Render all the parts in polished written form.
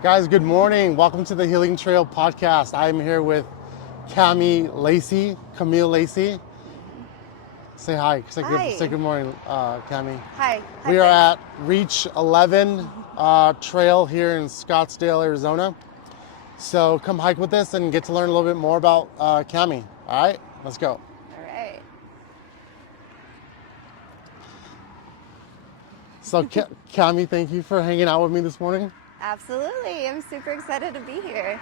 Guys, good morning. Welcome to the Healing Trail podcast. I'm here with Camille Lacey, Camille Lacey. Say hi. Hi. Say good morning, Camille. Hi. Hi, We are Frank. at Reach 11 Trail here in Scottsdale, Arizona. So come hike with us and get to learn a little bit more about Camille. All right, let's go. All right. So Camille, thank you for hanging out with me this morning. Absolutely. I'm super excited to be here.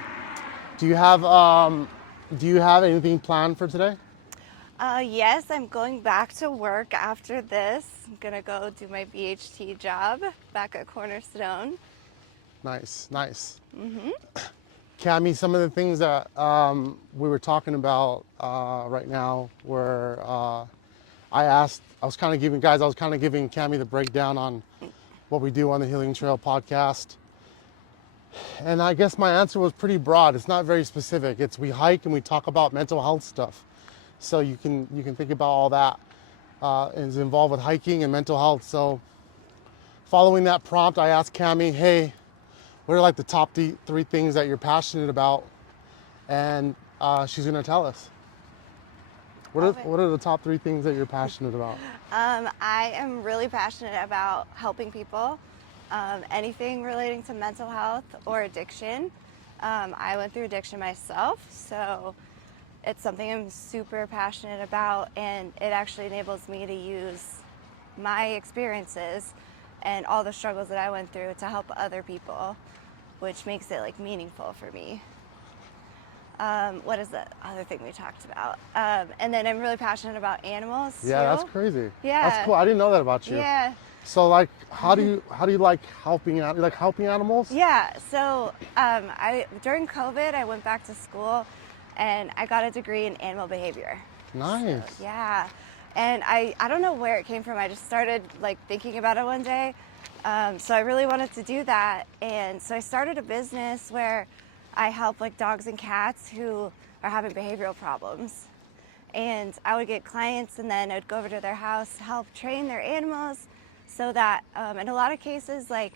Do you have anything planned for today? Yes, I'm going back to work after this. I'm going to go do my BHT job back at Cornerstone. Nice. Camille, some of the things that we were talking about right now were I was kind of giving Camille the breakdown on what we do on the Healing Trail podcast. And I guess my answer was pretty broad. It's not very specific. We hike and we talk about mental health stuff. So you can think about all that is involved with hiking and mental health. So following that prompt, I asked Camille, hey, what are like the top three things that you're passionate about? And she's gonna tell us. What are the top three things that you're passionate about? I am really passionate about helping people, anything relating to mental health or addiction. I went through addiction myself, so it's something I'm super passionate about, and it actually enables me to use my experiences and all the struggles that I went through to help other people, which makes it like meaningful for me. What is the other thing we talked about? And then I'm really passionate about animals too. Yeah, that's crazy. Yeah. That's cool. I didn't know that about you. Yeah. So like, how do you like helping out? You like helping animals? Yeah. So during COVID, I went back to school, and I got a degree in animal behavior. Nice. So, yeah. And I don't know where it came from. I just started like thinking about it one day. So I really wanted to do that, and so I started a business where I help like dogs and cats who are having behavioral problems. And I would get clients, and then I'd go over to their house, help train their animals, so that in a lot of cases, like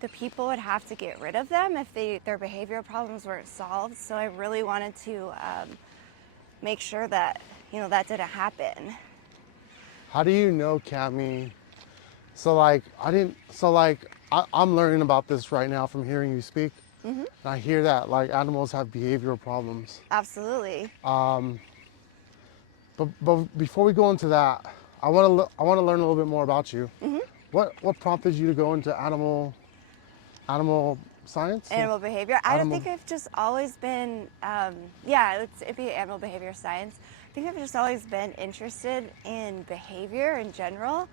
the people would have to get rid of them if their behavioral problems weren't solved. So I really wanted to make sure that that didn't happen. How do you know, Camille? I'm learning about this right now from hearing you speak. Mm-hmm. And I hear that like animals have behavioral problems. Absolutely. But before we go into that, I want to learn a little bit more about you. Mm-hmm. What prompted you to go into animal science? Animal behavior. I don't think I've just always been, it'd be animal behavior science. I think I've just always been interested in behavior in general.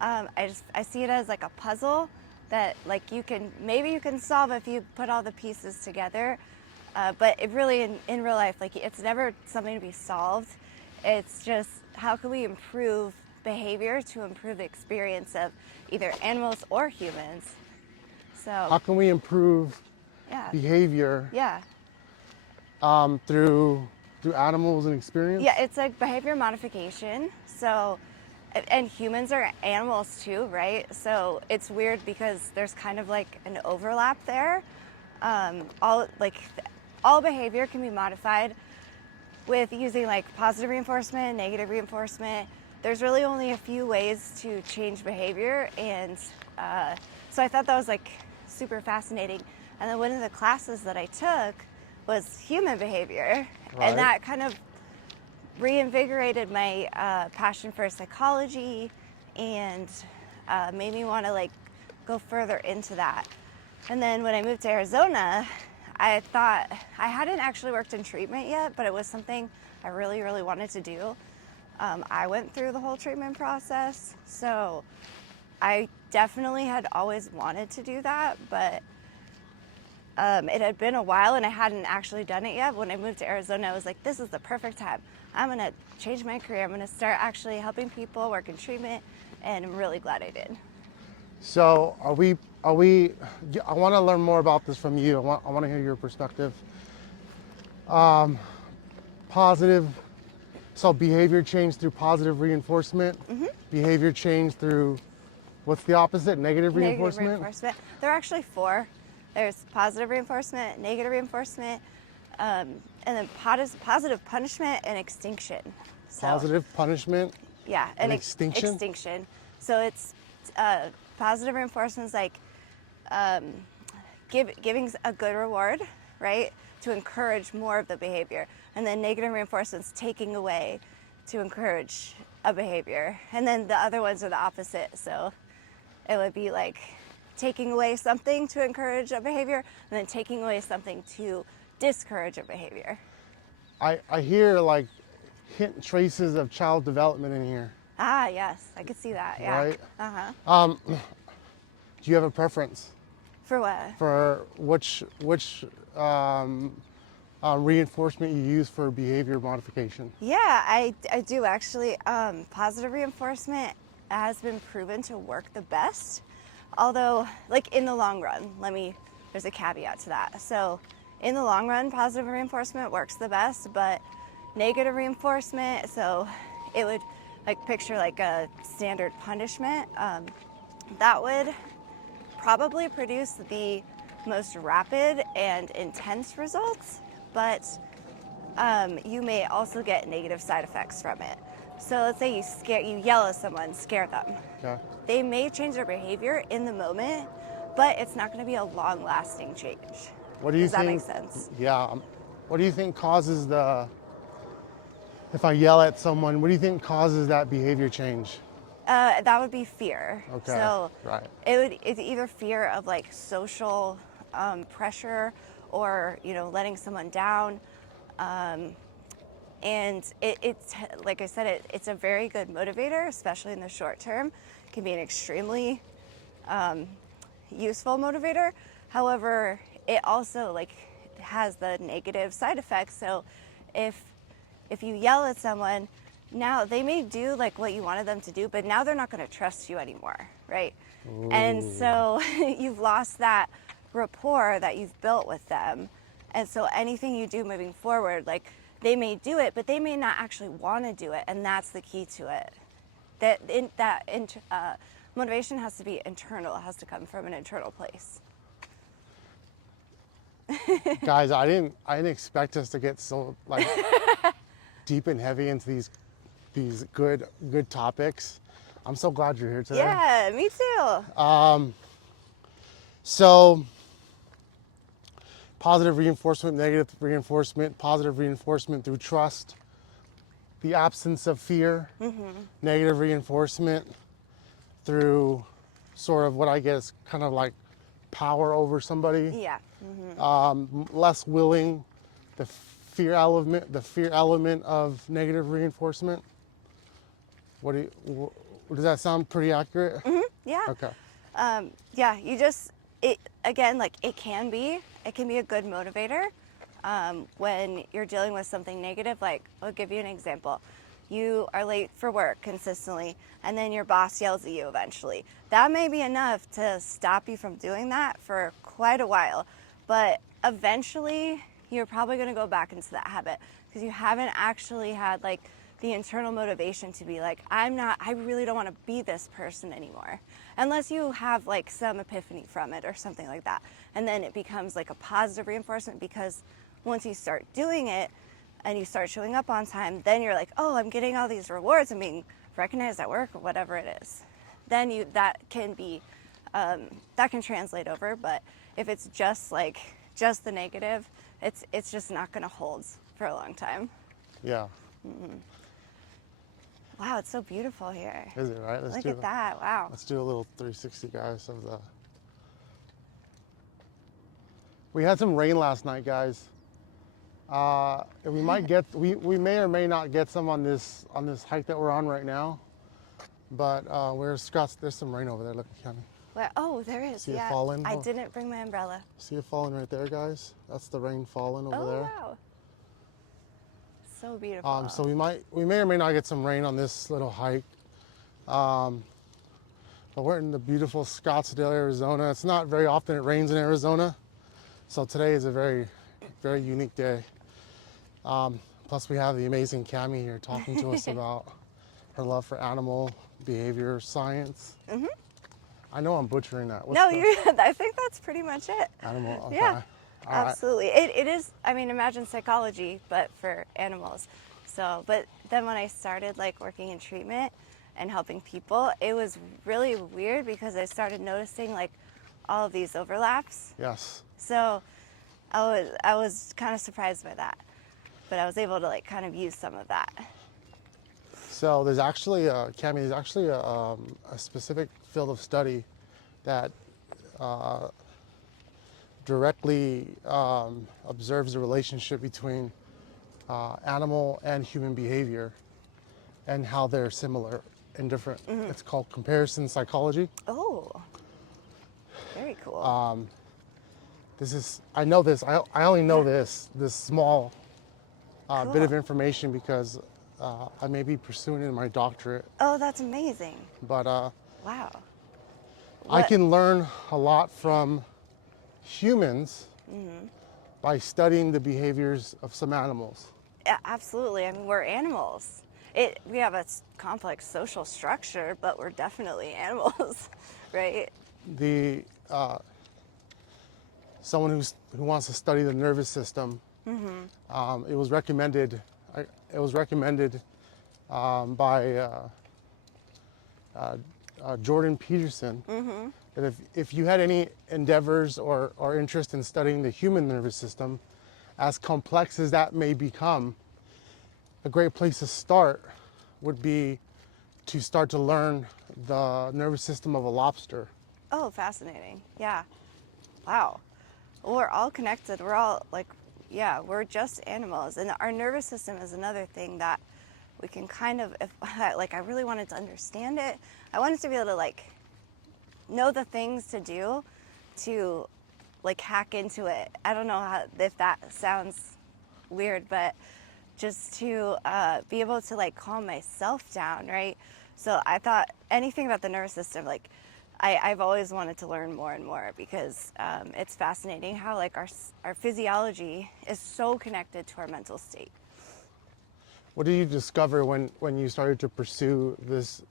I see it as like a puzzle that like you can solve if you put all the pieces together. But it really, in real life, like it's never something to be solved. It's just how can we improve behavior to improve the experience of either animals or humans. So How can we improve behavior through animals and experience? Yeah, it's like behavior modification. So, and humans are animals too, right? So it's weird because there's kind of like an overlap there. All behavior can be modified with using like positive reinforcement, negative reinforcement. There's really only a few ways to change behavior, and so I thought that was like super fascinating. And then one of the classes that I took was human behavior, Right. and that kind of reinvigorated my passion for psychology and made me want to like go further into that. And then when I moved to Arizona, I thought I hadn't actually worked in treatment yet, but it was something I really, really wanted to do. I went through the whole treatment process, so I definitely had always wanted to do that, but it had been a while and I hadn't actually done it yet. When I moved to Arizona, I was like, this is the perfect time. I'm gonna change my career. I'm gonna start actually helping people work in treatment, and I'm really glad I did. So are we, I want to learn more about this from you. I want to hear your perspective. Positive, so behavior change through positive reinforcement, behavior change through, what's the opposite? Negative reinforcement? There are actually four. There's positive reinforcement, negative reinforcement, and then positive punishment and extinction. So, Positive punishment yeah, and extinction? extinction. So it's positive reinforcement is like giving a good reward, right, to encourage more of the behavior. And then negative reinforcement is taking away to encourage a behavior. And then the other ones are the opposite. So it would be like taking away something to encourage a behavior, and then taking away something to discourage a behavior. I hear like hint traces of child development in here, Ah, yes, I could see that. Yeah. right? Uh-huh. Do you have a preference For what? for which reinforcement you use for behavior modification? Yeah, I do actually. Positive reinforcement has been proven to work the best. Although, like in the long run, there's a caveat to that. So, in the long run, positive reinforcement works the best, but negative reinforcement, so it would like picture like a standard punishment, that would probably produce the most rapid and intense results, but you may also get negative side effects from it. So let's say you yell at someone, scare them. Okay. They may change their behavior in the moment, but it's not going to be a long-lasting change. What do you Does that think? make sense? Yeah. What do you think causes if I yell at someone, what do you think causes that behavior change? That would be fear. Okay. So Right. it's either fear of like social pressure, or letting someone down. And it's like I said, it's a very good motivator, especially in the short term. It can be an extremely useful motivator. However, it also like has the negative side effects. So if you yell at someone, now they may do like what you wanted them to do, but now they're not going to trust you anymore, right? Ooh. And so you've lost that rapport that you've built with them. And so anything you do moving forward, like they may do it, but they may not actually want to do it, and that's the key to it. Motivation has to be internal. It has to come from an internal place. Guys, I didn't expect us to get so like deep and heavy into these good topics. I'm so glad you're here today. Yeah, me too. So positive reinforcement, negative reinforcement, positive reinforcement through trust, the absence of fear, negative reinforcement through sort of what I guess kind of like power over somebody. Yeah. Less willing, the fear element of negative reinforcement. Does that sound pretty accurate? Yeah. Okay. Yeah, it can be a good motivator when you're dealing with something negative. Like, I'll give you an example. You are late for work consistently, and then your boss yells at you eventually. That may be enough to stop you from doing that for quite a while, but eventually you're probably going to go back into that habit because you haven't actually had like the internal motivation to be like, I really don't want to be this person anymore. Unless you have like some epiphany from it or something like that. And then it becomes like a positive reinforcement, because once you start doing it and you start showing up on time, then you're like, oh, I'm getting all these rewards. I'm being recognized at work or whatever it is. Then that can translate over. But if it's just the negative, it's just not going to hold for a long time. Yeah. Wow, it's so beautiful here. Is it, right? Look at that, wow. Let's do a little 360, guys, of the... We had some rain last night, guys. And we might get, we may or may not get some on this hike that we're on right now. But there's some rain over there. Look at Camille. Where? Oh, there is. See it yeah. falling? I didn't bring my umbrella. See it falling right there, guys? That's the rain falling over there. Oh, wow. So beautiful. So we may or may not get some rain on this little hike. But we're in the beautiful Scottsdale, Arizona. It's not very often it rains in Arizona. So today is a very, very unique day. Plus we have the amazing Camille here talking to us about her love for animal behavior science. I know I'm butchering that. No, I think that's pretty much it. Animal. Okay. Yeah, All right. absolutely. It is, I mean, imagine psychology, but for animals. So, but then when I started like working in treatment and helping people, it was really weird because I started noticing like all of these overlaps. Yes. So I was kind of surprised by that, but I was able to like kind of use some of that. So there's actually, Cammy, there's actually a specific field of study that directly observes the relationship between animal and human behavior and how they're similar and different. It's called comparison psychology. Oh, very cool. This is, I know this, I only know this small bit of Cool. information because I may be pursuing it in my doctorate, Oh, that's amazing. but Wow. I What? can learn a lot from humans by studying the behaviors of some animals. Yeah, absolutely. I mean, we're animals. We have a complex social structure, but we're definitely animals, right? The someone who wants to study the nervous system, it was recommended. It was recommended by Jordan Peterson that if you had any endeavors or interest in studying the human nervous system, as complex as that may become, a great place to start would be to start to learn the nervous system of a lobster. Oh, fascinating. Yeah. Wow. Well, we're all connected. We're all like, yeah, we're just animals. And our nervous system is another thing that we can kind of, if like I really wanted to understand it, I wanted to be able to like know the things to do to like hack into it. I don't know if that sounds weird, but just to be able to like calm myself down, right? So I thought anything about the nervous system, like I've always wanted to learn more and more because it's fascinating how like our physiology is so connected to our mental state. What did you discover when you started to pursue this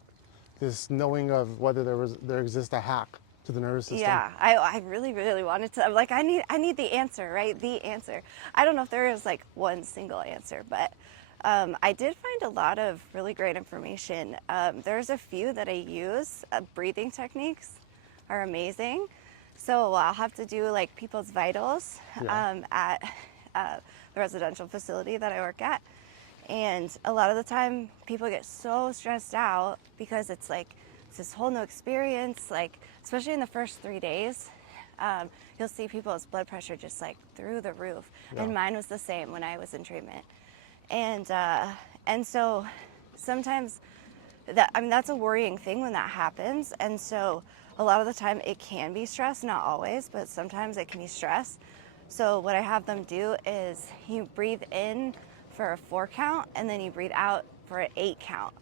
knowing of whether there exists a hack to the nervous system? Yeah, I really, really wanted to. I'm like, I need the answer, right? The answer. I don't know if there is like one single answer, but I did find a lot of really great information. There's a few that I use. Breathing techniques are amazing. So I'll have to do like people's vitals at the residential facility that I work at. And a lot of the time people get so stressed out because it's like it's this whole new experience, like especially in the first 3 days. You'll see people's blood pressure just like through the roof. Yeah. And mine was the same when I was in treatment. And so sometimes that's a worrying thing when that happens. And so a lot of the time it can be stress, not always, but sometimes it can be stress. So what I have them do is you breathe in for a 4 count and then you breathe out for an 8 count.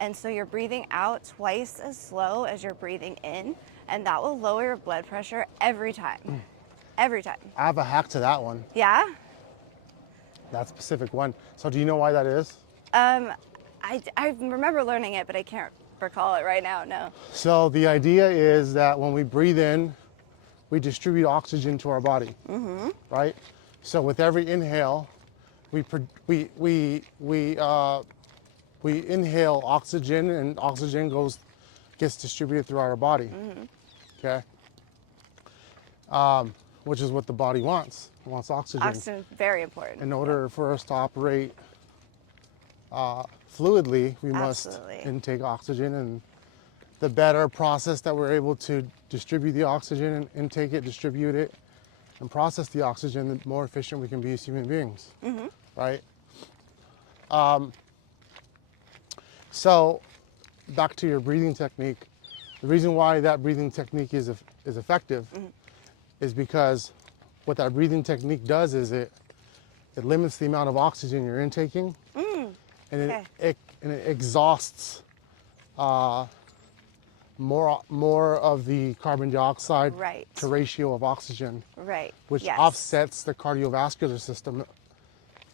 And so you're breathing out twice as slow as you're breathing in, and that will lower your blood pressure every time. Every time. I have a hack to that one. Yeah? That specific one. So do you know why that is? I remember learning it, but I can't recall it right now, no. So the idea is that when we breathe in, we distribute oxygen to our body, right? So with every inhale, we inhale oxygen, and oxygen gets distributed throughout our body. Okay, which is what the body wants. It wants oxygen. Oxygen is very important. In order for us to operate fluidly, we must Absolutely. intake oxygen, and the better process that we're able to distribute the oxygen and intake it, distribute it, and process the oxygen, the more efficient we can be as human beings, right? So back to your breathing technique. The reason why that breathing technique is effective is because what that breathing technique does is it limits the amount of oxygen you're intaking, and Okay. it exhausts more of the carbon dioxide Right. to ratio of oxygen, Right. which Yes. offsets the cardiovascular system,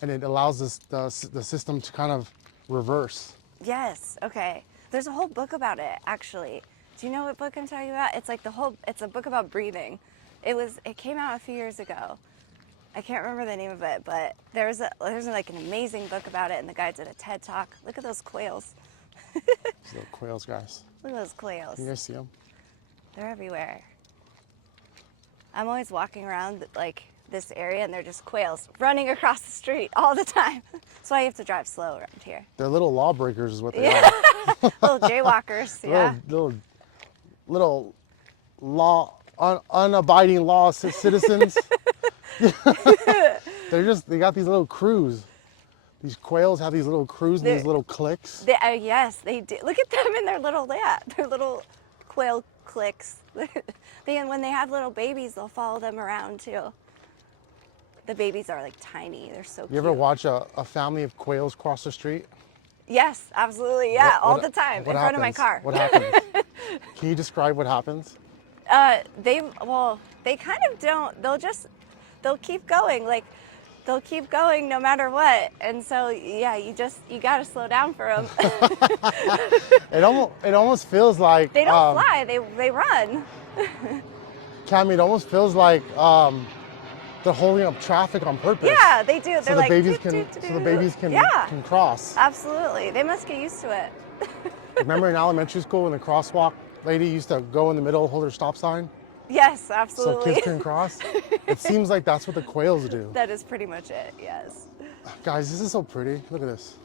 and it allows the system to kind of reverse. Yes. Okay. There's a whole book about it, actually. Do you know what book I'm talking about? It's like it's a book about breathing. It came out a few years ago. I can't remember the name of it, but there's like an amazing book about it, and the guy did a TED Talk. Look at those quails. These little quails, guys. Look at those quails. Can you guys see them? They're everywhere. I'm always walking around like this area, and they're just quails running across the street all the time. That's why you have to drive slow around here. They're little lawbreakers is what they Yeah. are. Little jaywalkers, yeah. Little unabiding law citizens. They got these little crews. These quails have these little crews and these little cliques. Yes, they do. Look at them in their little quail cliques. When they have little babies, they'll follow them around too. The babies are like tiny. They're so cute. You ever watch a family of quails cross the street? Yes, absolutely. Yeah, all the time in front of my car. What happens? Can you describe what happens? They kind of don't. They'll keep going. Like, they'll keep going no matter what. And so, yeah, you got to slow down for them. It almost feels like they don't fly. They run. Cammy, it almost feels like they're holding up traffic on purpose. Yeah, they do. So the babies can cross. Absolutely. They must get used to it. Remember in elementary school when the crosswalk lady used to go in the middle, hold her stop sign? Yes, absolutely. So kids can cross? It seems like that's what the quails do. That is pretty much it, yes. Guys, this is so pretty. Look at this.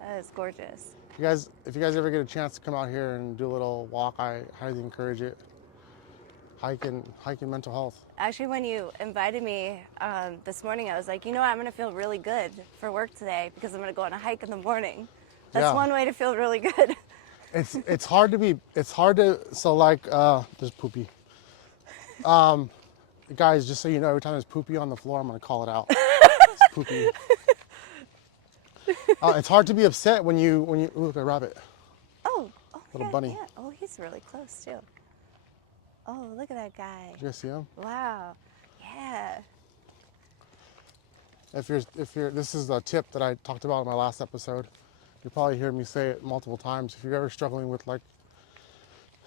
That is gorgeous. If you guys ever get a chance to come out here and do a little walk, I highly encourage it. Hiking mental health. Actually, when you invited me this morning, I was like, you know what, I'm going to feel really good for work today because I'm going to go on a hike in the morning. That's one way to feel really good. It's hard to, so like, there's poopy. Guys, just so you know, every time there's poopy on the floor, I'm going to call it out. It's poopy. It's hard to be upset when you, ooh, look, a rabbit. Oh, Little yeah, bunny. Yeah. Oh, he's really close too. Oh, look at that guy. Did you guys see him? Wow. Yeah. If you're, this is a tip that I talked about in my last episode. You'll probably hear me say it multiple times. If you're ever struggling with, like,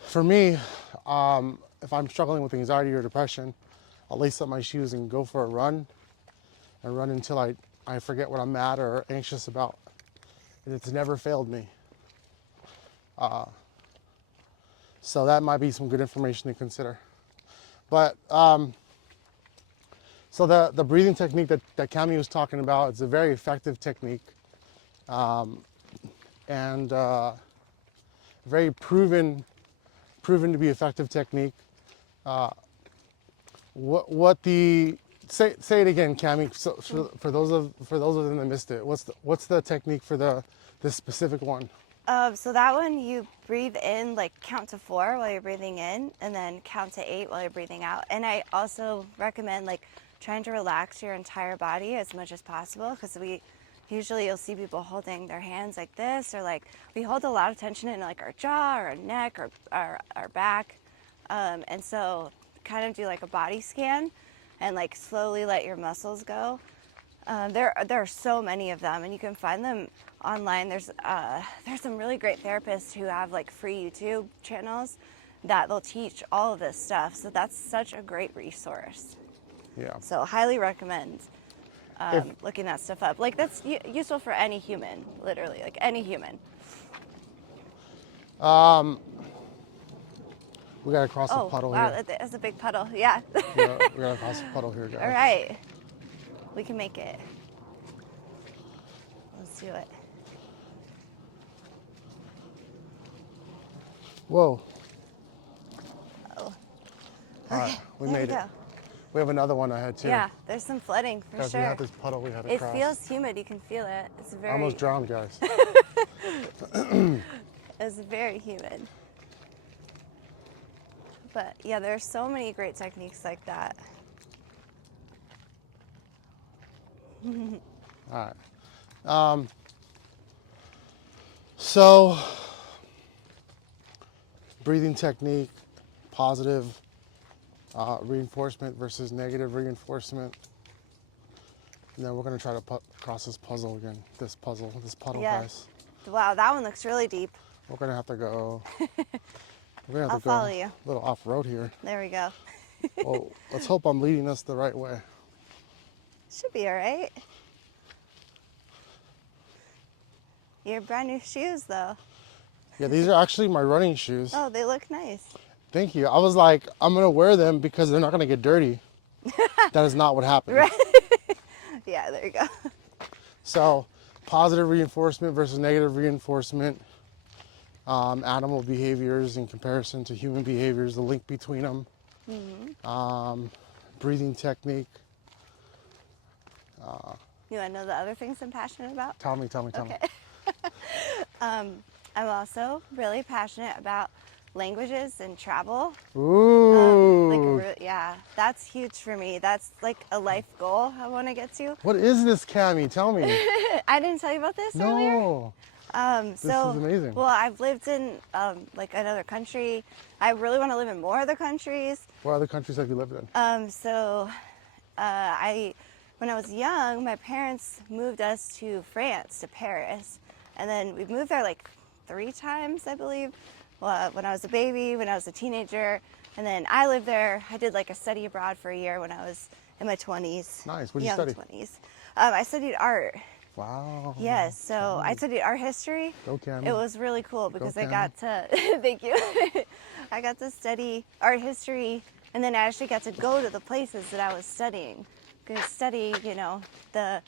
for me, if I'm struggling with anxiety or depression, I'll lace up my shoes and go for a run, and run until I forget what I'm mad or anxious about. And it's never failed me. So that might be some good information to consider. But so the breathing technique that Camille was talking about, it's a very effective technique, and very proven to be effective technique. Say it again, Camille. So for those of them that missed it, what's the technique for this specific one? So that one, you breathe in, like count to 4 while you're breathing in, and then count to 8 while you're breathing out. And I also recommend like trying to relax your entire body as much as possible, because usually you'll see people holding their hands like this, or like we hold a lot of tension in like our jaw or our neck or our back. And so kind of do like a body scan and like slowly let your muscles go. There are so many of them, and you can find them online. There's some really great therapists who have like free YouTube channels that they'll teach all of this stuff. So that's such a great resource. Yeah. So highly recommend looking that stuff up. Like that's useful for any human, literally, like any human. We gotta cross a puddle wow, here. that's a big puddle. Yeah. We gotta cross a puddle here, guys. All right. We can make it. Let's do it. Whoa. Oh. All right, we there made we it. go. We have another one ahead too. Yeah, there's some flooding for Guys, sure. we have this puddle we had to It cross. feels humid. You can feel it. It's very. I almost drowned, guys. It's very humid. But yeah, there's so many great techniques like that. All right. So, breathing technique, positive reinforcement versus negative reinforcement. And then we're going to try to cross this puzzle again. This puddle, Yeah. guys. Wow, that one looks really deep. We're going to have to go We're gonna I'll have to follow go you. a little off-road here. There we go. Well, let's hope I'm leading us the right way. Should be all right. Your brand new shoes, though. Yeah, these are actually my running shoes. Oh, they look nice. Thank you. I was like, I'm gonna wear them because they're not gonna get dirty. That is not what happened. Right. Yeah, there you go. So, positive reinforcement versus negative reinforcement, animal behaviors in comparison to human behaviors, the link between them, breathing technique. You want to know the other things I'm passionate about? Tell me. Okay. I'm also really passionate about languages and travel. Ooh. Yeah, that's huge for me. That's like a life goal I want to get to. What is this, Cammy? Tell me. I didn't tell you about this earlier. No. This is amazing. Well, I've lived in like another country. I really want to live in more other countries. What other countries have you lived in? When I was young, my parents moved us to France, to Paris, and then we moved there like 3 times, I believe. Well, when I was a baby, when I was a teenager, and then I lived there. I did like a study abroad for a year when I was in my 20s. Nice. What did you study? 20s. I studied art. Wow. Yes, so I studied art history. Go, Cammy. It was really cool because I Cammy. got to, thank you. I got to study art history, and then I actually got to go to the places that I was studying. Could study, the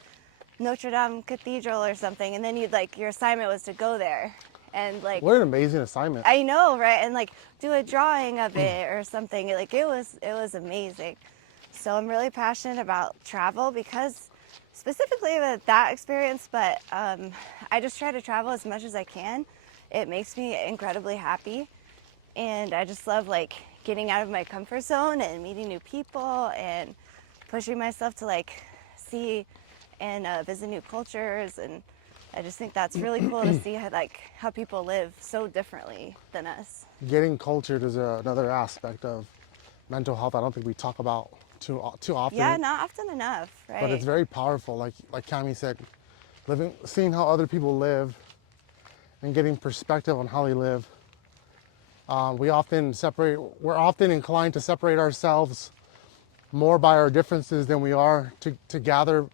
Notre Dame Cathedral or something, and then your assignment was to go there and like. What an amazing assignment. I know, right? And like do a drawing of it or something. Like it was amazing. So I'm really passionate about travel because specifically with that experience, but I just try to travel as much as I can. It makes me incredibly happy, and I just love like getting out of my comfort zone and meeting new people and pushing myself to like see and visit new cultures, and I just think that's really cool to see how people live so differently than us. Getting cultured is another aspect of mental health I don't think we talk about too often. Yeah, not often enough, right? But it's very powerful, like Cammy said, seeing how other people live and getting perspective on how they live. We're often inclined to separate ourselves more by our differences than we are to gather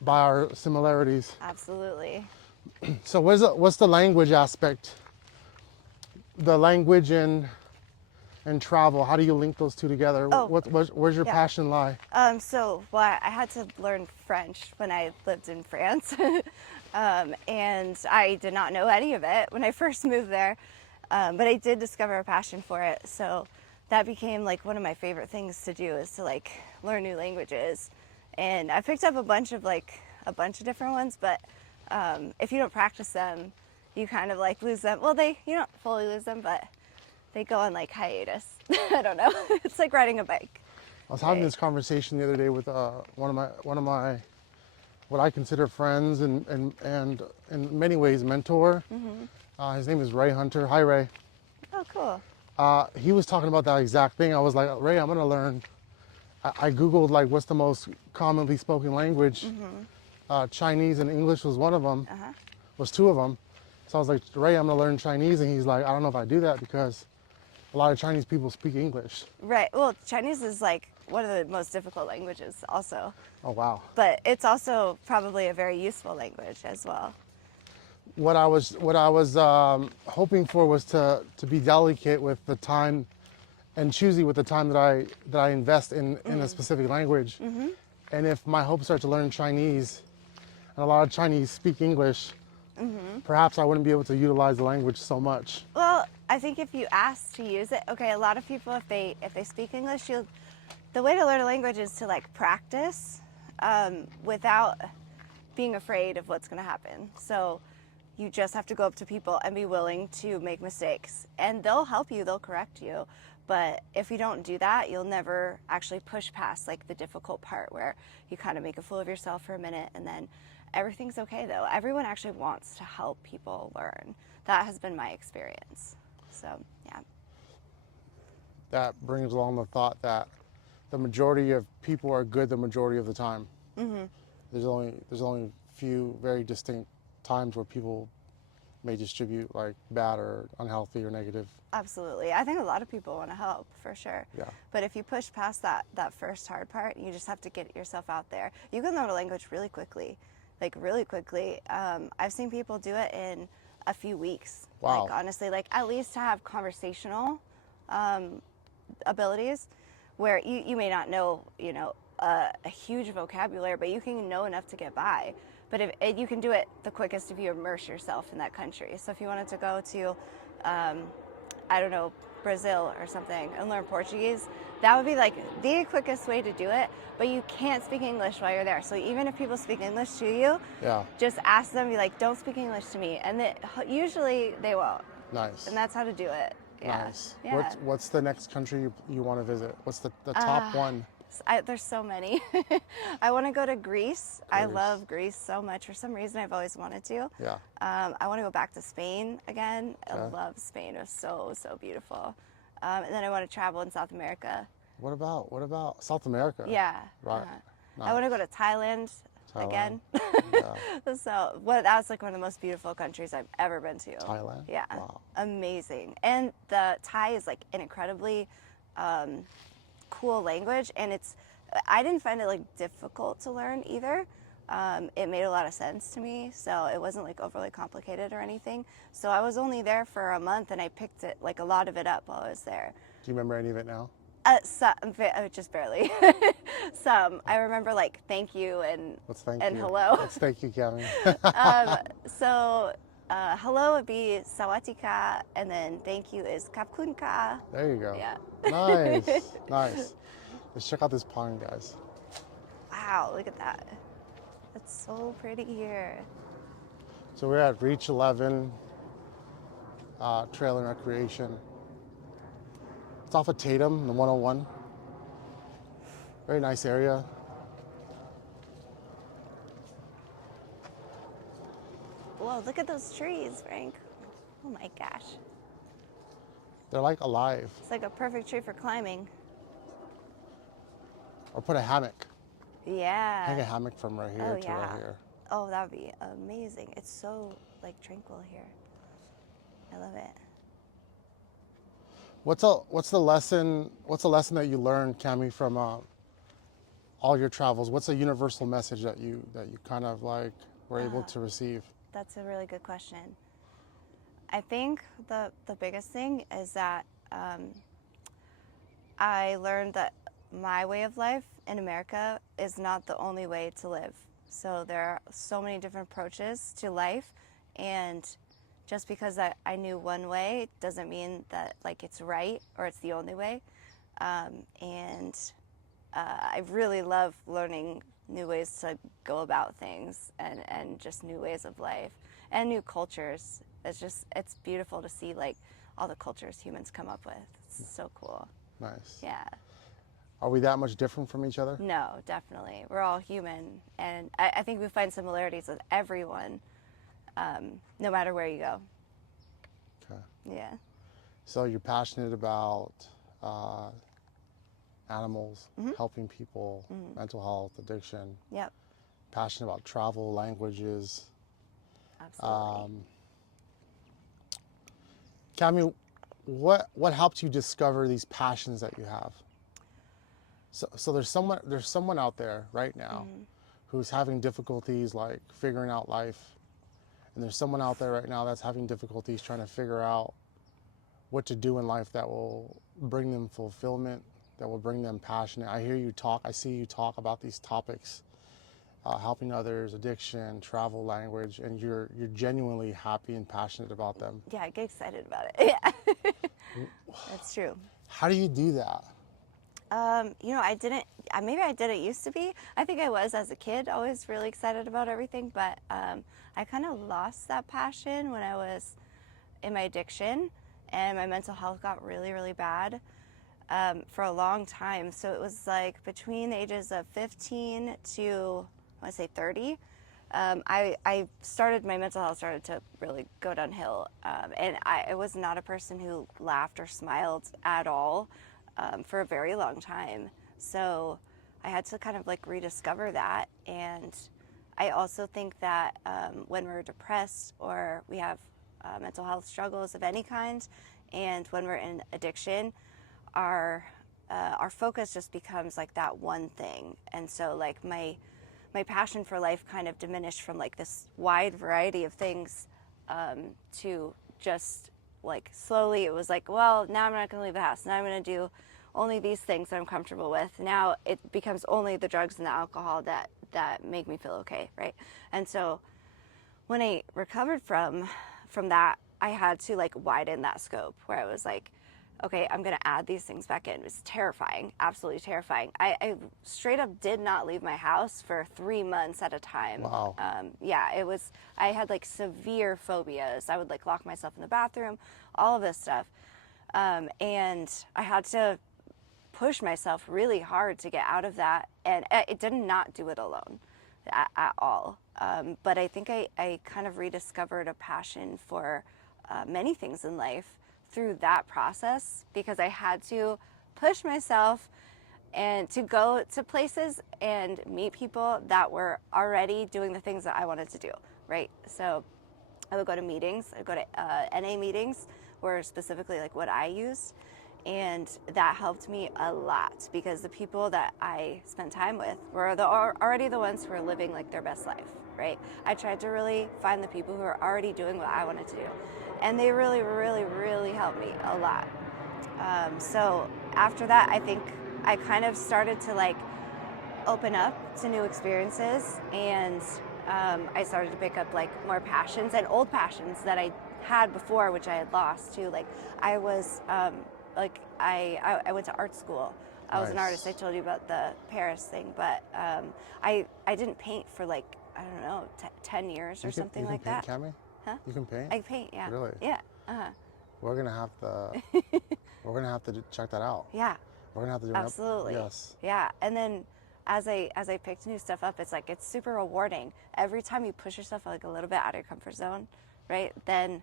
by our similarities. Absolutely. So what's the language aspect? The language and travel, how do you link those two together? Oh, where's your passion lie? I had to learn French when I lived in France, and I did not know any of it when I first moved there, but I did discover a passion for it. So that became like one of my favorite things to do, is to like learn new languages. And I picked up a bunch of different ones, but if you don't practice them, you kind of like lose them. Well, you don't fully lose them, but they go on like hiatus. I don't know. It's like riding a bike. I was having this conversation the other day with one of my what I consider friends and in many ways mentor. His name is Ray Hunter. Hi, Ray. Oh, cool. He was talking about that exact thing. I was like, Ray, I'm gonna learn. I Googled like what's the most commonly spoken language. Chinese and English was one of them. Was 2 of them. So I was like, Ray, I'm gonna learn Chinese, and he's like, I don't know if I do that because a lot of Chinese people speak English. Right. Well, Chinese is like one of the most difficult languages also. Oh, wow. But it's also probably a very useful language as well. What I was hoping for was to be delicate with the time and choosy with the time that I invest in a specific language. And if my hopes are to learn Chinese, and a lot of Chinese speak English, perhaps I wouldn't be able to utilize the language so much. Well, I think if you ask to use it, okay, a lot of people, if they speak English, the way to learn a language is to like practice without being afraid of what's going to happen. So you just have to go up to people and be willing to make mistakes, and they'll help you, they'll correct you. But if you don't do that, you'll never actually push past like the difficult part where you kind of make a fool of yourself for a minute, and then everything's okay though. Everyone actually wants to help people learn. That has been my experience. So, yeah. That brings along the thought that the majority of people are good the majority of the time. There's only few very distinct times where people may distribute like bad or unhealthy or negative. Absolutely. I think a lot of people want to help for sure. Yeah. But if you push past that first hard part, you just have to get yourself out there. You can learn a language really quickly, like really quickly. I've seen people do it in a few weeks. Wow. Like honestly, like at least to have conversational abilities where you may not know, a huge vocabulary, but you can know enough to get by. But if you can do it the quickest if you immerse yourself in that country. So if you wanted to go to, I don't know, Brazil or something and learn Portuguese, that would be like the quickest way to do it. But you can't speak English while you're there. So even if people speak English to you, Yeah. just ask them, be like, don't speak English to me. And usually they won't. Nice. And that's how to do it. Yeah. Nice. Yeah. What's the next country you want to visit? What's the top one? There's so many. I want to go to Greece. I love Greece so much. For some reason, I've always wanted to. Yeah. I want to go back to Spain again. I Okay. love Spain. It was so beautiful. And then I want to travel in South America. What about South America? Yeah. Right. I want to go to Thailand again. Yeah. So that's like one of the most beautiful countries I've ever been to. Thailand? Yeah. Wow. Amazing. And the Thai is like an incredibly cool language, and I didn't find it like difficult to learn either. It made a lot of sense to me, so it wasn't like overly complicated or anything. So I was only there for a month, and I picked it like a lot of it up while I was there. Do you remember any of it now? Just barely. Some I remember like thank you and Let's thank and you. hello. Let's thank you, Camille. So hello would be sawatika, and then thank you is kapkunka. There you go. Yeah. Nice. Nice. Let's check out this pond, guys. Wow, look at that. It's so pretty here. So we're at Reach 11 Trail and Recreation. It's off of Tatum, the 101. Very nice area. Whoa, look at those trees, Frank. Oh my gosh. They're like alive. It's like a perfect tree for climbing. Or put a hammock. Yeah. Hang a hammock from right here to right here. Oh, that would be amazing. It's so like tranquil here. I love it. What's the lesson that you learned, Camille, from all your travels? What's a universal message that you kind of like were able to receive? That's a really good question. I think the biggest thing is that I learned that my way of life in America is not the only way to live. So there are so many different approaches to life, and just because I knew one way doesn't mean that like it's right or it's the only way. And I really love learning new ways to go about things and just new ways of life and new cultures. It's beautiful to see like all the cultures humans come up with. It's so cool. Nice. Yeah. Are we that much different from each other? No, definitely. We're all human, and I think we find similarities with everyone, no matter where you go. Okay. Yeah. So you're passionate about animals, helping people, mental health, addiction. Yep. Passionate about travel, languages. Absolutely. Camille, what helped you discover these passions that you have? So there's someone out there right now who's having difficulties like figuring out life, and there's someone out there right now that's having difficulties trying to figure out what to do in life that will bring them fulfillment, that will bring them passion. I see you talk about these topics, helping others, addiction, travel, language, and you're genuinely happy and passionate about them. Yeah, I get excited about it. Yeah. That's true. How do you do that? Maybe I didn't used to be. I think I was as a kid, always really excited about everything, but I kind of lost that passion when I was in my addiction, and my mental health got really, really bad for a long time. So it was like between the ages of 15 to, I want to say 30, my mental health started to really go downhill. And I was not a person who laughed or smiled at all for a very long time. So I had to kind of like rediscover that. And I also think that when we're depressed or we have mental health struggles of any kind. And when we're in addiction, our focus just becomes like that one thing. And so like my passion for life kind of diminished from like this wide variety of things to just like slowly it was like, well, now I'm not going to leave the house. Now I'm going to do only these things that I'm comfortable with. Now it becomes only the drugs and the alcohol that make me feel okay, right? And so when I recovered from that, I had to like widen that scope where I was like, okay, I'm going to add these things back in. It was terrifying, absolutely terrifying. I straight up did not leave my house for 3 months at a time. Wow. Yeah, it was, I had like severe phobias. I would like lock myself in the bathroom, all of this stuff. And I had to push myself really hard to get out of that. And it did not do it alone at all. But I think I kind of rediscovered a passion for many things in life through that process, because I had to push myself and to go to places and meet people that were already doing the things that I wanted to do, right? So I would go to meetings, I'd go to NA meetings, were specifically like what I used. And that helped me a lot because the people that I spent time with were already the ones who were living like their best life, right? I tried to really find the people who are already doing what I wanted to do. And they really, really, really helped me a lot. So after that, I think I kind of started to like open up to new experiences, and I started to pick up like more passions and old passions that I had before, which I had lost too. Like I was I went to art school. I was an artist. I told you about the Paris thing, but I didn't paint for like, I don't know, 10 years or something like that. You can paint, Cammy? Huh? You can paint? I paint, yeah. Really? Yeah. Uh-huh. We're gonna have to. We're gonna have to check that out. Yeah. We're gonna have to do absolutely. Yes. Yeah, and then as I picked new stuff up, it's super rewarding. Every time you push yourself like a little bit out of your comfort zone, right? Then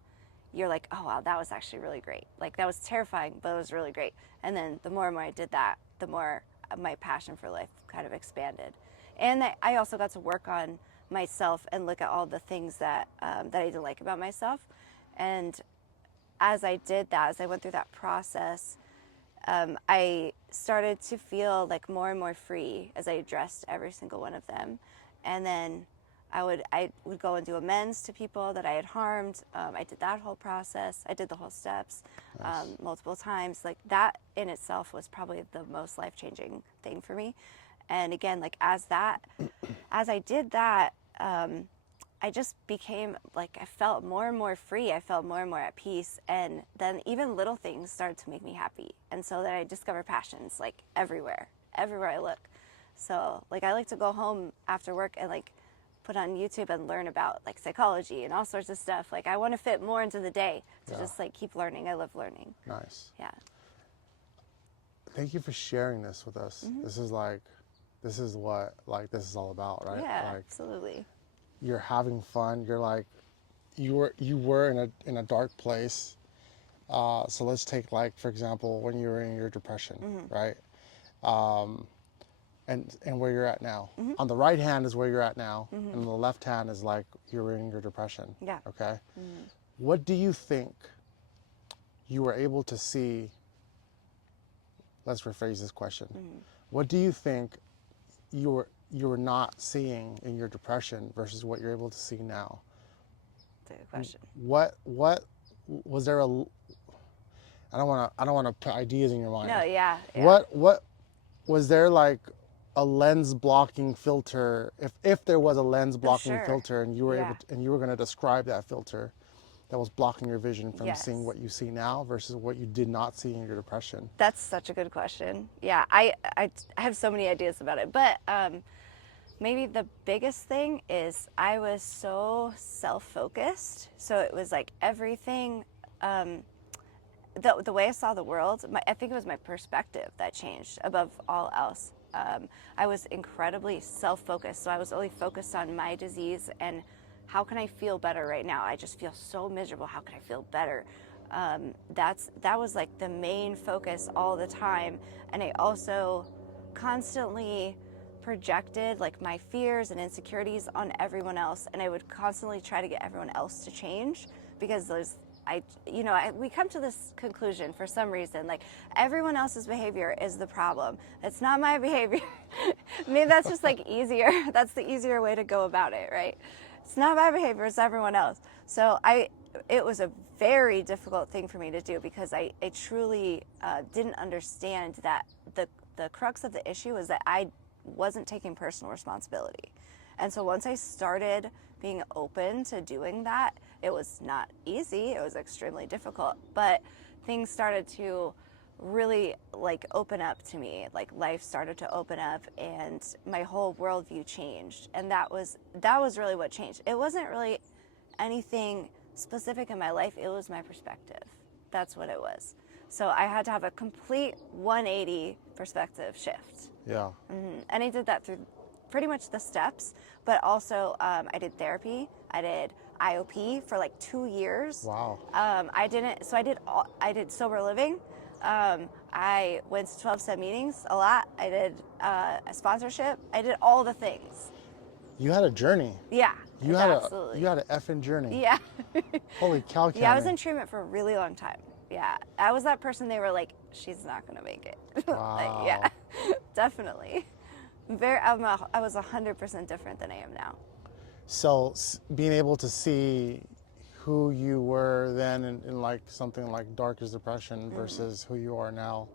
you're like, oh wow, that was actually really great. Like that was terrifying, but it was really great. And then the more and more I did that, the more my passion for life kind of expanded. And I also got to work on myself and look at all the things that I didn't like about myself. And as I did that, as I went through that process, I started to feel like more and more free as I addressed every single one of them. And then I would go and do amends to people that I had harmed. I did that whole process. I did the whole steps multiple times. Like that in itself was probably the most life-changing thing for me. And again, like as I did that, I just became like, I felt more and more free. I felt more and more at peace. And then even little things started to make me happy. And so then I discovered passions like everywhere I look. So like I like to go home after work and like put on YouTube and learn about like psychology and all sorts of stuff. Like I want to fit more into the day to just like keep learning. I love learning. Nice. Yeah. Thank you for sharing this with us. Mm-hmm. This is what this is all about, right? Yeah, like, absolutely. You're having fun. You're like, you were in a dark place. So let's take like, for example, when you were in your depression, Mm-hmm. right? And where you're at now. Mm-hmm. On the right hand is where you're at now, Mm-hmm. and on the left hand is like you're in your depression. Yeah. Okay. Mm-hmm. What do you think you were able to see? Let's rephrase this question. Mm-hmm. What do you think you were not seeing in your depression versus what you're able to see now? That's a good question. What was there a? I don't want to put ideas in your mind. No, yeah. What was there like a lens blocking filter? If there was a lens blocking sure. filter, and you were able to, and you were going to describe that filter that was blocking your vision from Yes. seeing what you see now versus what you did not see in your depression. That's such a good question. Yeah, I have so many ideas about it, but maybe the biggest thing is I was so self-focused. So it was like everything, the way I saw the world, I think it was my perspective that changed above all else. I was incredibly self-focused. So I was only focused on my disease and how can I feel better right now? I just feel so miserable. How can I feel better? That was like the main focus all the time. And I also constantly projected like my fears and insecurities on everyone else. And I would constantly try to get everyone else to change because we come to this conclusion for some reason, like everyone else's behavior is the problem. It's not my behavior. Maybe that's just like easier. That's the easier way to go about it, right? It's not my behavior, it's everyone else. So it was a very difficult thing for me to do because I truly didn't understand that the crux of the issue is that I wasn't taking personal responsibility. And so once I started being open to doing that, it was not easy, it was extremely difficult, but things started to really like open up to me. Like life started to open up and my whole worldview changed. And that was really what changed. It wasn't really anything specific in my life, it was my perspective. That's what it was. So I had to have a complete 180 perspective shift. Yeah. And I did that through pretty much the steps, but also I did therapy. I did IOP for like 2 years. Wow. I did sober living. I went to 12-step meetings a lot. I did a sponsorship. I did all the things. You had a journey. Yeah. You absolutely. had an effing journey. Yeah. Holy cow, Cammy. Yeah, I was in treatment for a really long time. Yeah. I was that person they were like, she's not going to make it. Wow. Like, yeah, definitely. I was 100% different than I am now. So being able to see who you were then in like something like dark as depression versus who you are now,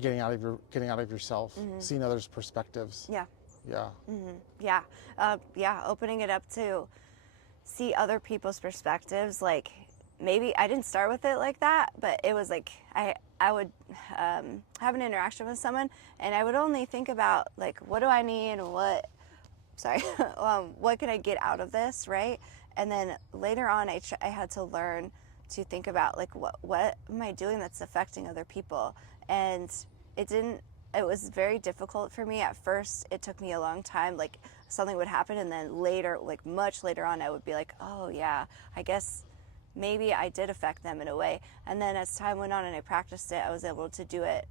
getting out of yourself, seeing others' perspectives. Yeah. Yeah. Yeah. Opening it up to see other people's perspectives. Like maybe I didn't start with it like that, but it was like I would have an interaction with someone and I would only think about like, what do I need? What can I get out of this, right? And then later on, I had to learn to think about like, what am I doing that's affecting other people? And it was very difficult for me. At first, it took me a long time, like something would happen and then later, like much later on, I would be like, oh yeah, I guess maybe I did affect them in a way. And then as time went on and I practiced it, I was able to do it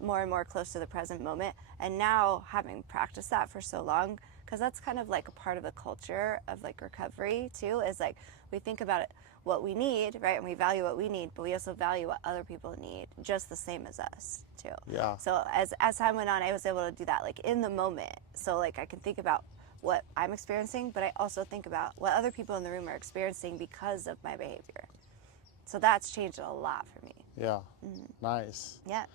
more and more close to the present moment. And now having practiced that for so long, because that's kind of like a part of the culture of like recovery too, is like we think about it, what we need, right? And we value what we need, but we also value what other people need just the same as us too. Yeah. So as time went on, I was able to do that like in the moment. So like I can think about what I'm experiencing, but I also think about what other people in the room are experiencing because of my behavior. So that's changed a lot for me. Yeah. Nice. Yeah.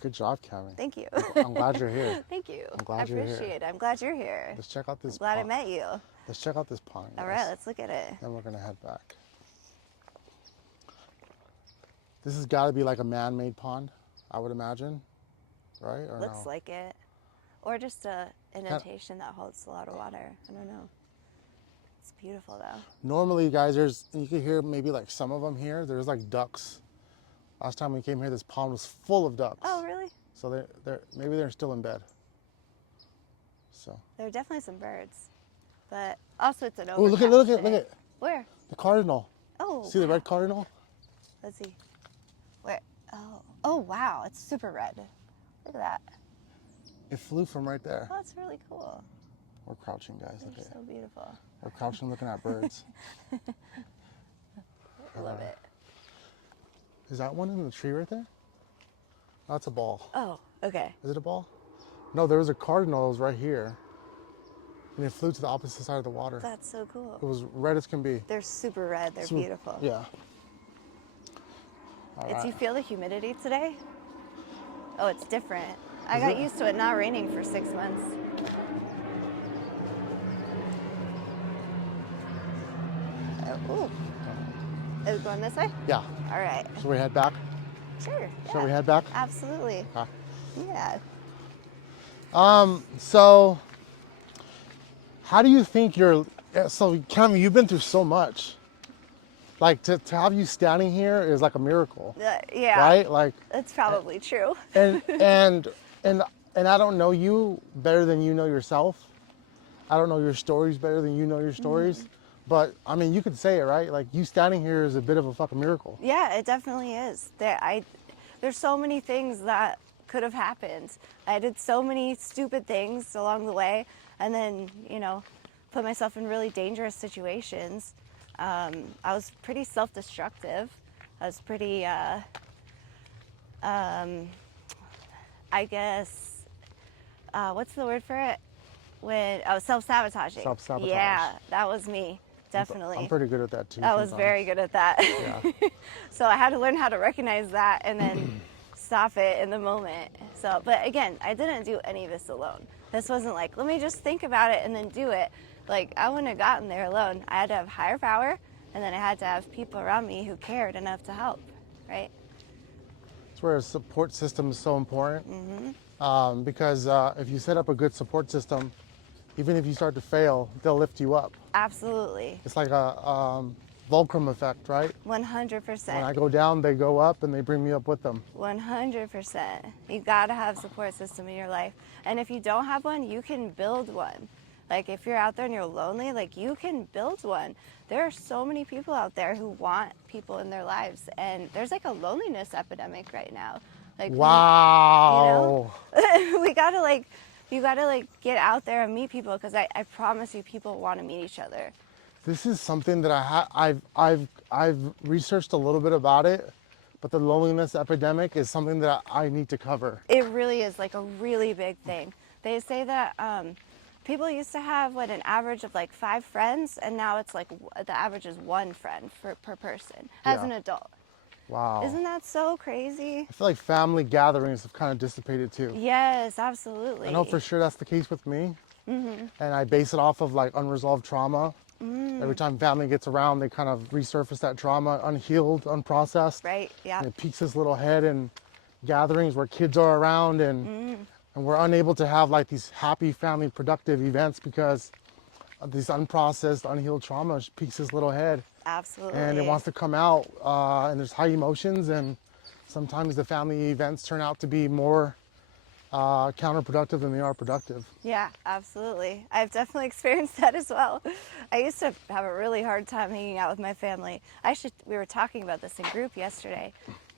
Good job, Cammy. Thank you. I'm glad you're here. Thank you. I'm glad you're here. I appreciate it. I'm glad you're here. Let's check out this I'm glad pond. I met you. Let's check out this pond. All right, let's look at it. Then we're gonna head back. This has got to be like a man-made pond, I would imagine, right? Or Looks no? like it. Or just a indentation that holds a lot of water. I don't know. It's beautiful though. Normally, guys, you can hear maybe like some of them here. There's like ducks. Last time we came here, this pond was full of ducks. Oh, really? So maybe they're still in bed. So. There are definitely some birds, but also it's an Oh, look overcast at day. Where? the cardinal. Oh. See the red cardinal? Let's see. Where? Oh, wow! It's super red. Look at that. It flew from right there. Oh, that's really cool. We're crouching, guys. Look They're at so it. beautiful. We're crouching, looking at birds. I love it. Is that one in the tree right there? That's a ball. Oh, okay. Is it a ball? No, there was a cardinal that was right here. And it flew to the opposite side of the water. That's so cool. It was red as can be. They're super red. They're beautiful. Yeah. All Do you right. feel the humidity today? Oh, it's different. I Is got it? used to it not raining for 6 months. Ooh. Is it going this way? Yeah. All right. Shall we head back? Sure. Shall yeah. we head back? Absolutely. Okay. Yeah. So how do you think so Cammy, you've been through so much. Like to have you standing here is like a miracle. Yeah. Right? Like That's probably true. and I don't know you better than you know yourself. I don't know your stories better than you know your stories. But I mean, you could say it, right? Like you standing here is a bit of a fucking miracle. Yeah, it definitely is. There's so many things that could have happened. I did so many stupid things along the way, and then put myself in really dangerous situations. I was pretty self-destructive. I was pretty, I guess, what's the word for it? Self-sabotaging. Self-sabotage. Yeah, that was me, I'm definitely. pretty good at that too. I was sometimes. very good at that. Yeah. So I had to learn how to recognize that and then stop it in the moment. So, but again, I didn't do any of this alone. This wasn't like, let me just think about it and then do it. Like, I wouldn't have gotten there alone. I had to have higher power, and then I had to have people around me who cared enough to help, right? That's where a support system is so important. Because if you set up a good support system, even if you start to fail, they'll lift you up. Absolutely. It's like a Fulcrum effect, right? 100%. When I go down, they go up and they bring me up with them. 100%. You gotta have a support system in your life. And if you don't have one, you can build one. Like, if you're out there and you're lonely, like, you can build one. There are so many people out there who want people in their lives, and there's like a loneliness epidemic right now. Like, wow. we gotta like, you gotta like get out there and meet people, because I promise you, people want to meet each other. This is something that I've researched a little bit about it, but the loneliness epidemic is something that I need to cover. It really is like a really big thing. They say that people used to have an average of like 5 friends, and now it's like the average is 1 friend per person as an adult. Wow. Isn't that so crazy? I feel like family gatherings have kind of dissipated too. Yes, absolutely. I know for sure that's the case with me. And I base it off of like unresolved trauma. Every time family gets around, they kind of resurface that trauma, unhealed, unprocessed. Right, yeah. And it peeks its little head in gatherings where kids are around, and we're unable to have like these happy family productive events because of these unprocessed, unhealed trauma peeks its little head. Absolutely. And it wants to come out, and there's high emotions, and sometimes the family events turn out to be more counterproductive than they are productive. Yeah, absolutely. I've definitely experienced that as well. I used to have a really hard time hanging out with my family. We were talking about this in group yesterday,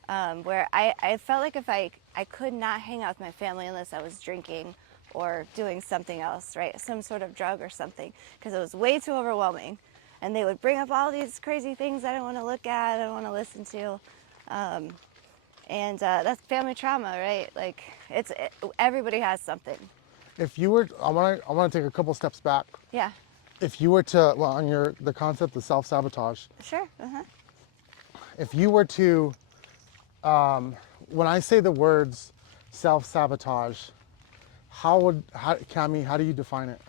where I felt like if I could not hang out with my family unless I was drinking or doing something else, right? Some sort of drug or something, because it was way too overwhelming. And they would bring up all these crazy things I don't want to look at, I don't want to listen to. And that's family trauma, right? Like, everybody has something. If you were, I want to take a couple steps back. Yeah. If you were to, well, on the concept of self-sabotage, Sure. Uh-huh. if you were to, when I say the words self-sabotage, Camille, how do you define it?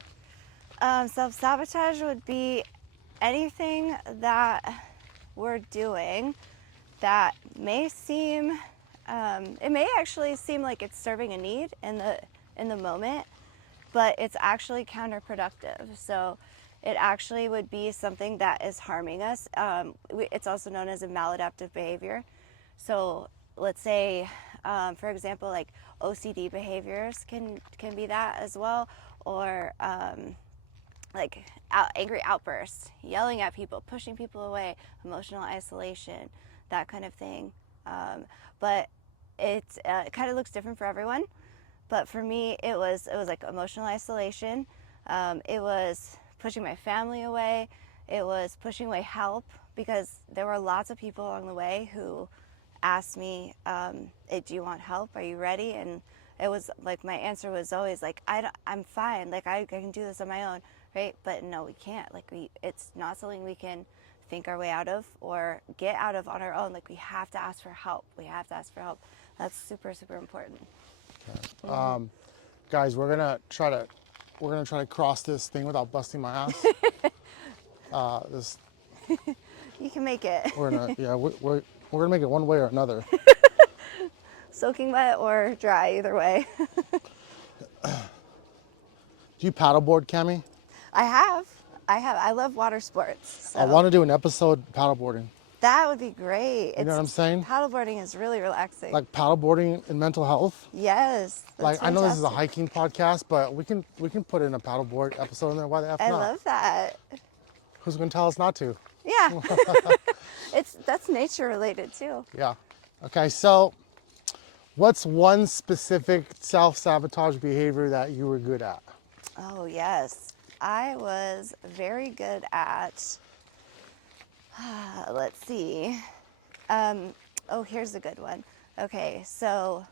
Self-sabotage would be anything that we're doing that may seem, it may actually seem like it's serving a need in the moment, but it's actually counterproductive. So it actually would be something that is harming us. It's also known as a maladaptive behavior. So let's say, for example, like OCD behaviors can be that as well, or like angry outbursts, yelling at people, pushing people away, emotional isolation, that kind of thing. But it kind of looks different for everyone. But for me, it was like emotional isolation. It was pushing my family away. It was pushing away help, because there were lots of people along the way who asked me, hey, do you want help? Are you ready? And it was like, my answer was always like, I'm fine. Like, I can do this on my own, right? But no, we can't. Like, it's not something we can think our way out of or get out of on our own. Like, we have to ask for help. We have to ask for help. That's super, super important. Okay. Guys, we're gonna try to cross this thing without busting my ass. You can make it. We're gonna make it one way or another. Soaking wet or dry, either way. Do you paddleboard, Cammy? I have. I love water sports. So I want to do an episode paddleboarding. that would be great. You know what I'm saying? Paddleboarding is really relaxing. Like paddleboarding and mental health. Yes. Like, I know this is a fantastic. hiking podcast, but we can put in a paddleboard episode in there. Why the F I not? love that. Who's gonna tell us not to? Yeah. That's nature related too. Yeah. Okay, so what's one specific self-sabotage behavior that you were good at? Oh yes. I was very good at Let's see. Oh, here's a good one. Okay, so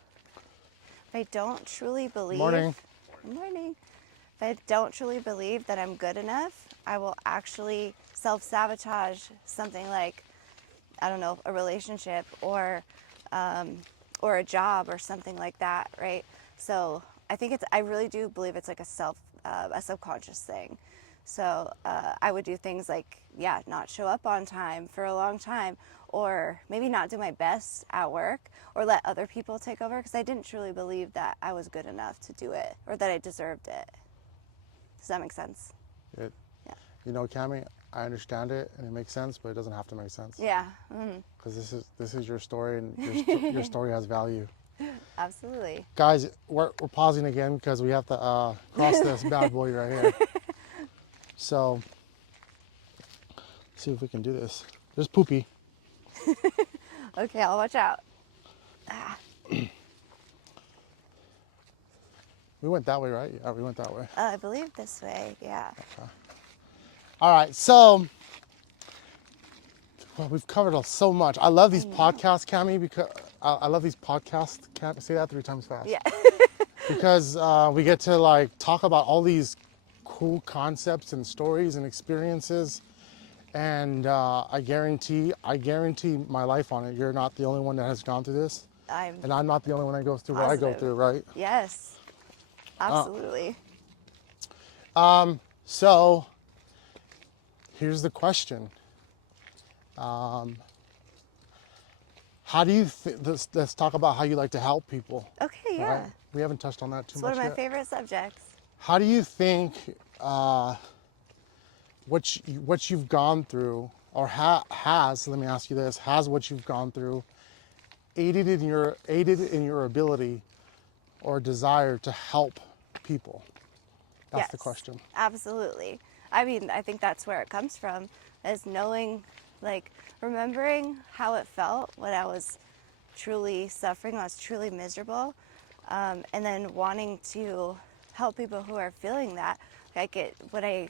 if I don't truly believe, Morning. good morning. If I don't truly believe that I'm good enough, I will actually self-sabotage something like, I don't know, a relationship or a job or something like that, right? So I think I really do believe it's like a subconscious thing. So I would do things like, yeah, not show up on time for a long time, or maybe not do my best at work, or let other people take over because I didn't truly believe that I was good enough to do it or that I deserved it. Does that make sense? It, Yeah. you know, Cammy, I understand it and it makes sense, but it doesn't have to make sense. Yeah. Because this is your story, and your story has value. Absolutely. Guys, we're pausing again because we have to cross this bad boy right here. So, let's see if we can do this. There's Poopy. Okay, I'll watch out. We went that way, right? Yeah, we went that way. I believe this way. Yeah. All right, so well, we've covered so much. I love these I know. podcasts, Cammy, because I love these podcasts. Say that 3 times fast. Yeah. Because we get to like talk about all these cool concepts and stories and experiences, and I guarantee my life on it. You're not the only one that has gone through this, and I'm not the only one that goes through what I go through, right? Yes. Absolutely. So here's the question. How do you let's talk about how you like to help people. Okay, yeah. Right? We haven't touched on that too It's much one of my yet. favorite subjects. How do you think what you've gone through, or let me ask you this, has what you've gone through aided in your ability or desire to help people? That's the Yes, question. absolutely. I mean, I think that's where it comes from, is knowing, like, remembering how it felt when I was truly suffering, I was truly miserable, and then wanting to help people who are feeling that. When I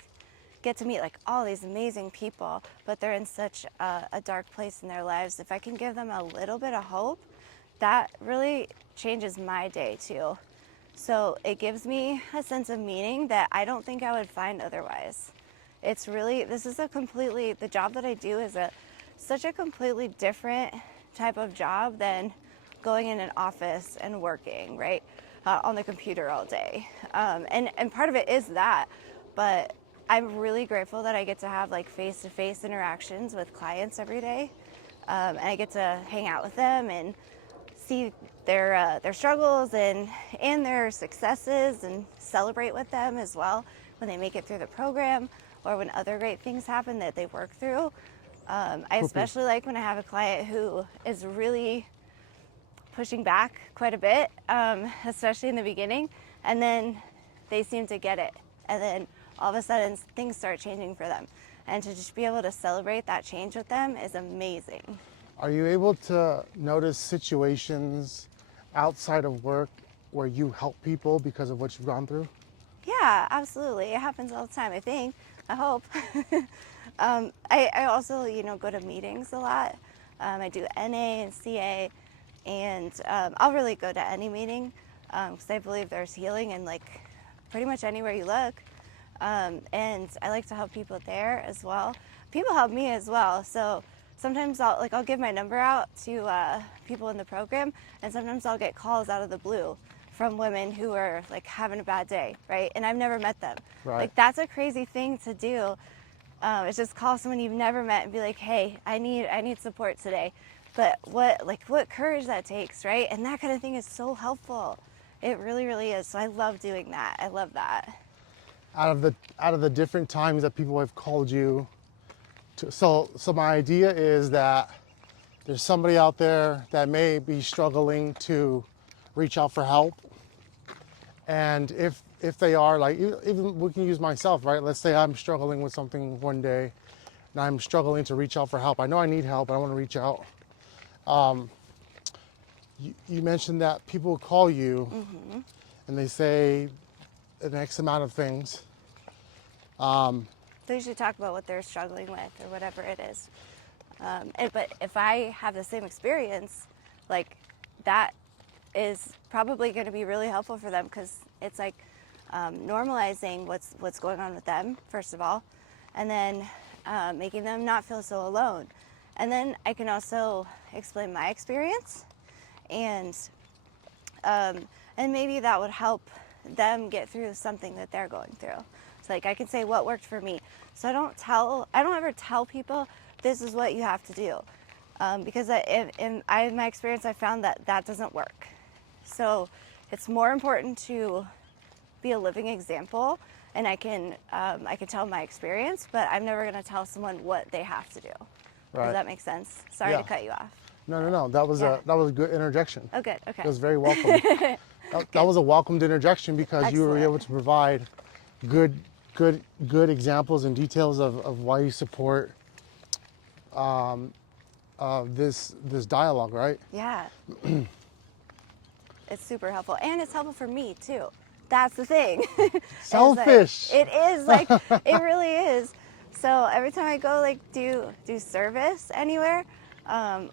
get to meet like all these amazing people, but they're in such a dark place in their lives. If I can give them a little bit of hope, that really changes my day too. So it gives me a sense of meaning that I don't think I would find otherwise. The job that I do is such a completely different type of job than going in an office and working, right? On the computer all day. And part of it is that, but I'm really grateful that I get to have like face-to-face interactions with clients every day. And I get to hang out with them and see their struggles and their successes and celebrate with them as well when they make it through the program or when other great things happen that they work through. I especially like when I have a client who is really pushing back quite a bit, especially in the beginning, and then they seem to get it, and then all of a sudden things start changing for them, and to just be able to celebrate that change with them is amazing. Are you able to notice situations outside of work where you help people because of what you've gone through? Yeah, absolutely. It happens all the time, I hope. I also, go to meetings a lot. I do NA and CA, and I'll really go to any meeting because I believe there's healing in like pretty much anywhere you look. And I like to help people there as well. People help me as well. So sometimes I'll give my number out to people in the program, and sometimes I'll get calls out of the blue from women who are like having a bad day, right? And I've never met them. Right. Like that's a crazy thing to do. It's just call someone you've never met and be like, hey, I need support today. But what courage that takes, right? And that kind of thing is so helpful. It really, really is. So I love doing that. I love that. Out of the different times that people have called you so my idea is that there's somebody out there that may be struggling to reach out for help, and if they are, like, even we can use myself, right? Let's say I'm struggling with something one day and I'm struggling to reach out for help. I know I need help, but I want to reach out. You mentioned that people call you and they say an X amount of things. They usually talk about what they're struggling with or whatever it is. But if I have the same experience, like that is probably going to be really helpful for them, because it's like normalizing what's going on with them, first of all, and then making them not feel so alone. And then I can also explain my experience, and maybe that would help them get through something that they're going through. So like I can say what worked for me. So I don't ever tell people this is what you have to do, because in my experience I found that doesn't work. So it's more important to be a living example, and I can tell my experience, but I'm never going to tell someone what they have to do. Right. Does that make sense? Sorry Yeah. to cut you off. No. That was Yeah. a good interjection. Oh, good. Okay. It was very welcome. That was a welcomed interjection, because you were Excellent. able to provide good examples and details of why you support this dialogue, right? Yeah. It's super helpful, and it's helpful for me too. That's the thing. Selfish. It is like it really is. So every time I go like do service anywhere,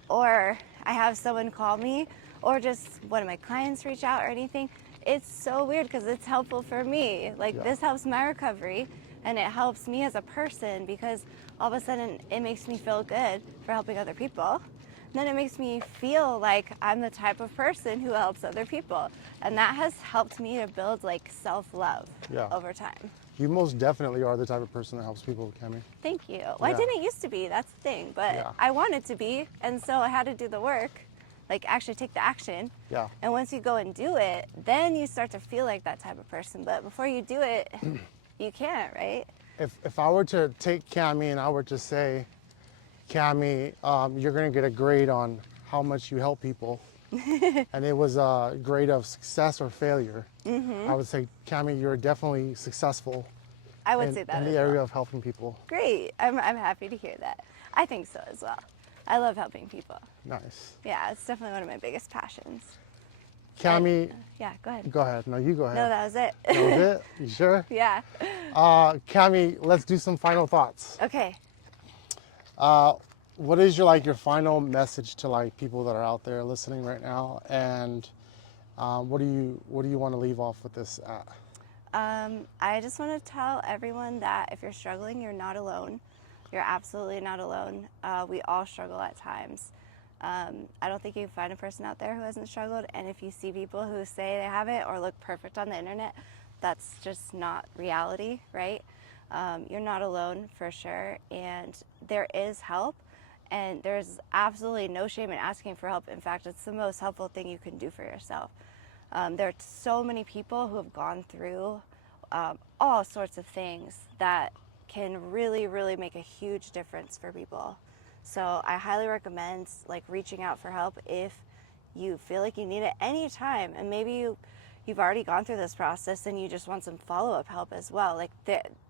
or I have someone call me, or just one of my clients reach out or anything, it's so weird because it's helpful for me. Like Yeah. this helps my recovery, and it helps me as a person, because all of a sudden it makes me feel good for helping other people. Then it makes me feel like I'm the type of person who helps other people. And that has helped me to build like self-love Yeah. over time. You most definitely are the type of person that helps people, Camille. Thank you. Well, I Yeah. didn't used to be, that's the thing, but Yeah. I wanted to be, and so I had to do the work, like actually take the action. Yeah. And once you go and do it, then you start to feel like that type of person. But before you do it, you can't, right? If I were to take Camille and I were to say, Camille, you're going to get a grade on how much you help people, and it was a grade of success or failure, I would say, Camille, you're definitely successful I would say that in as the area well. of helping people. Great. I'm happy to hear that. I think so as well. I love helping people. Nice. Yeah, it's definitely one of my biggest passions. Camille, Yeah, go ahead. go ahead. No, you go No, ahead. that was it. That was it? You sure? Yeah. Camille, let's do some final thoughts. Okay. What is your final message to like people that are out there listening right now, and what do you want to leave off with this at? I just want to tell everyone that if you're struggling, you're not alone. You're absolutely not alone. We all struggle at times. I don't think you can find a person out there who hasn't struggled. And if you see people who say they haven't or look perfect on the internet, that's just not reality, right? You're not alone for sure. And there is help. And there's absolutely no shame in asking for help. In fact, it's the most helpful thing you can do for yourself. There are so many people who have gone through all sorts of things that can really, really make a huge difference for people. So I highly recommend like reaching out for help if you feel like you need it anytime. And maybe you've already gone through this process and you just want some follow-up help as well. Like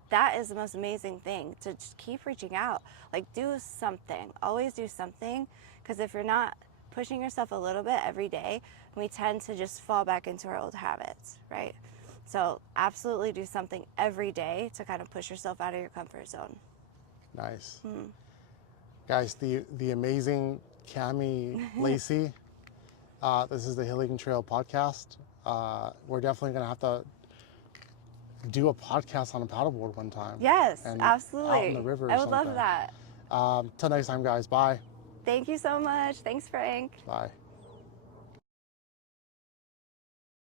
that is the most amazing thing, to just keep reaching out. Like do something, always do something, because if you're not pushing yourself a little bit every day, we tend to just fall back into our old habits, right? So absolutely do something every day to kind of push yourself out of your comfort zone. Nice. Guys, the amazing Camille Lacey. This is the Healing Trail podcast. We're definitely going to have to do a podcast on a paddleboard one time. Yes, and absolutely. Out in the river or I would something. love that. Till next time, guys. Bye. Thank you so much. Thanks, Frank. Bye.